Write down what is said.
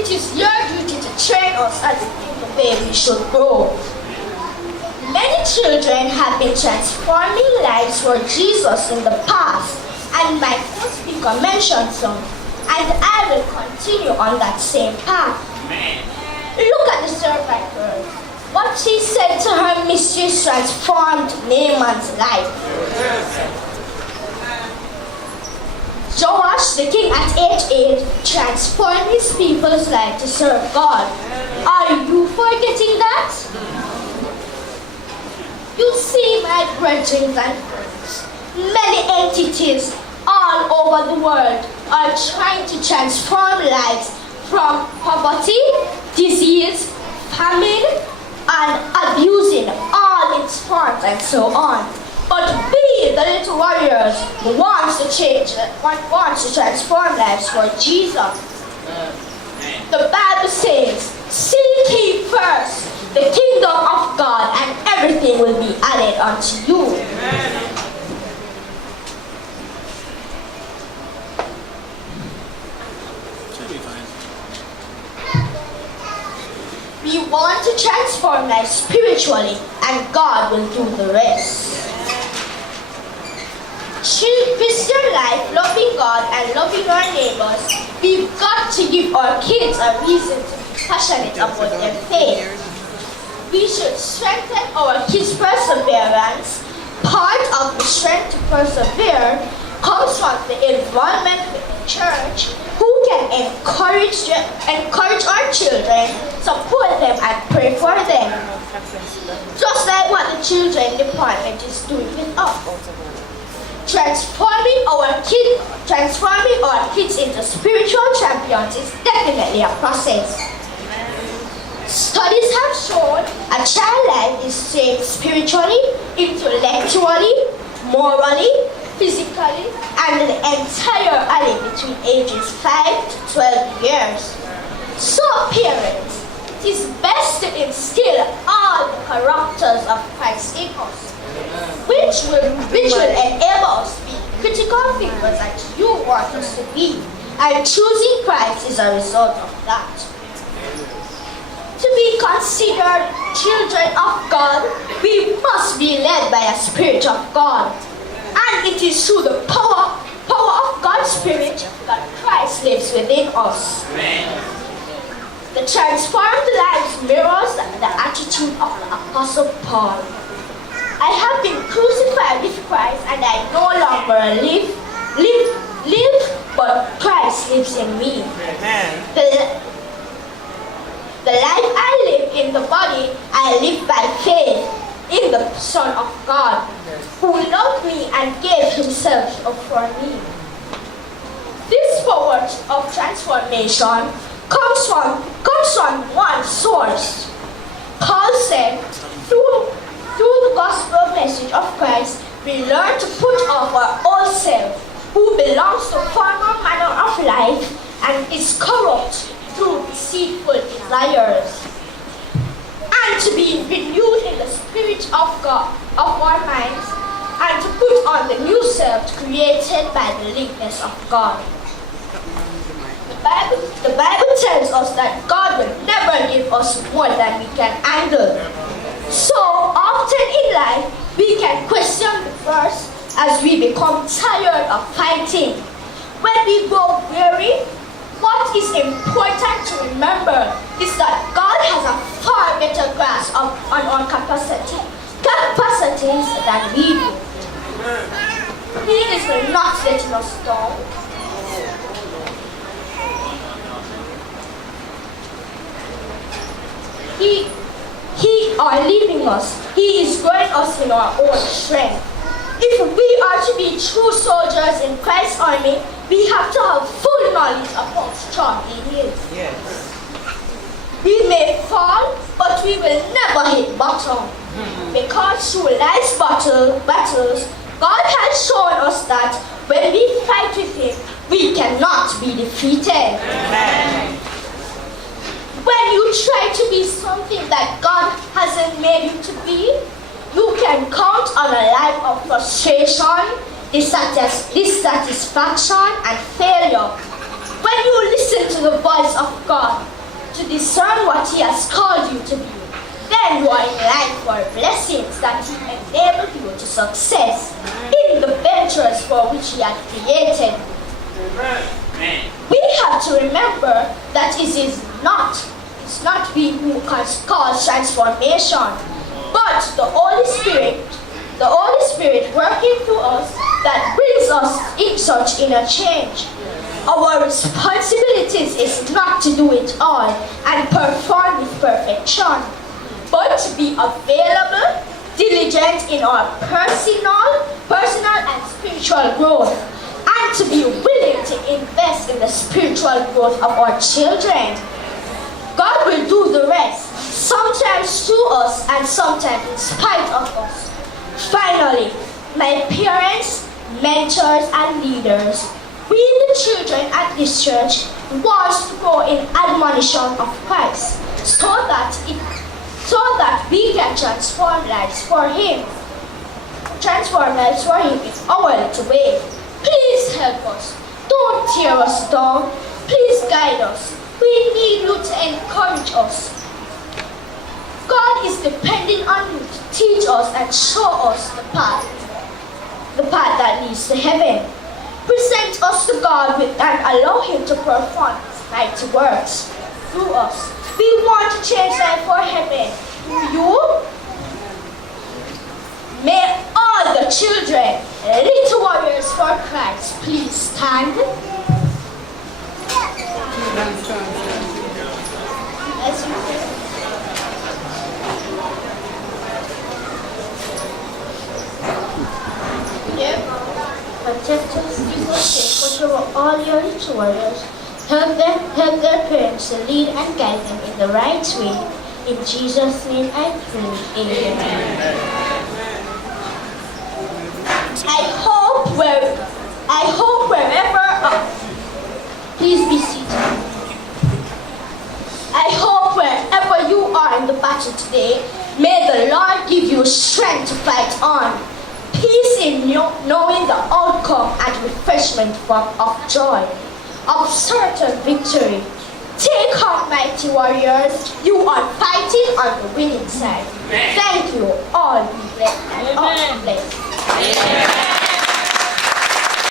It is your duty to train us as in the way we should grow. Many children have been transforming lives for Jesus in the past, and my first speaker mentioned some, and I will continue on that same path. Look at the servant girl. What she said to her mistress transformed Naaman's life. Joash, the king at age 8, transformed his people's life to serve God. Are you forgetting that? You see, my brethren and friends, many entities all over the world are trying to transform lives from poverty, disease, famine, and abusing all its forms and so on. But we, the little warriors, wants to transform lives for Jesus. The Bible says, seek ye first the kingdom of God, and everything will be added unto you. We want to transform lives spiritually, and God will do the rest. Christian life, loving God and loving our neighbors, we've got to give our kids a reason to be passionate about their faith. We should strengthen our kids' perseverance. Part of the strength to persevere comes from the involvement with the church, who can encourage our children, support them, and pray for them. Just like what the children department is doing with us. Transforming our kids into spiritual champions is definitely a process. Studies have shown a child's life is shaped spiritually, intellectually, morally, physically, and the entire alley between ages 5 to 12 years. So parents, it is best to instill all the characters of Christ in us, which will enable us to be critical thinkers that you want us to be. And choosing Christ is a result of that. To be considered children of God, we must be led by a Spirit of God. And it is through the power of God's Spirit that Christ lives within us. Amen. The transformed lives mirrors the attitude of the Apostle Paul. I have been crucified with Christ, and I no longer live, but Christ lives in me. Amen. The life I live in the body, I live by faith in the Son of God, who loved me and gave himself up for me. This power of transformation comes from one source. Paul said, through the gospel message of Christ, we learn to put off our old self, who belongs to former manner of life and is corrupt through deceitful desires, and to be renewed in the spirit of God, of our minds, and to put on the new self created by the likeness of God. The Bible tells us that God will never give us more than we can handle. So often in life, we can question the verse as we become tired of fighting. When we grow weary, what is important to remember is that God has a far better grasp on our capacities than we do. He is not letting us down. He are leaving us. He is growing us in our own strength. If we are to be true soldiers in Christ's army, we have to have full knowledge of how strong He is. Yes. We may fall, but we will never hit bottom. Because through life's battles, God has shown us that when we fight with Him, we cannot be defeated. Amen. When you try to be something that God hasn't made you to be, you can count on a life of frustration, dissatisfaction, and failure. When you listen to the voice of God, what He has called you to be. Then you are in line for blessings that He enable you to success in the ventures for which He has created you. We have to remember that it's not we who can cause transformation, but the Holy Spirit working through us that brings us in such inner change. Our responsibilities is not to do it all and perform with perfection, but to be available, diligent in our personal and spiritual growth, and to be willing to invest in the spiritual growth of our children. God will do the rest, sometimes through us and sometimes in spite of us. Finally, my parents, mentors, and leaders, we the children at this church want to grow in admonition of Christ so that we can transform lives for Him. Transform lives for Him is our little way. Please help us. Don't tear us down. Please guide us. We need you to encourage us. God is depending on you to teach us and show us the path that leads to heaven. Present us to God and allow Him to perform His mighty works through us. We want to change life for heaven through you. May all the children, little warriors for Christ, please stand. As you pray. Protect us, keep us safe, watch over all your little warriors. Help their parents to lead and guide them in the right way. In Jesus' name I pray. Amen. I hope wherever, please be seated. I hope wherever you are in the battle today, may the Lord give you strength to fight on. Peace in knowing the outcome and refreshment of joy, of certain victory. Take heart, mighty warriors. You are fighting on the winning side. Thank you. All be blessed. All be blessed.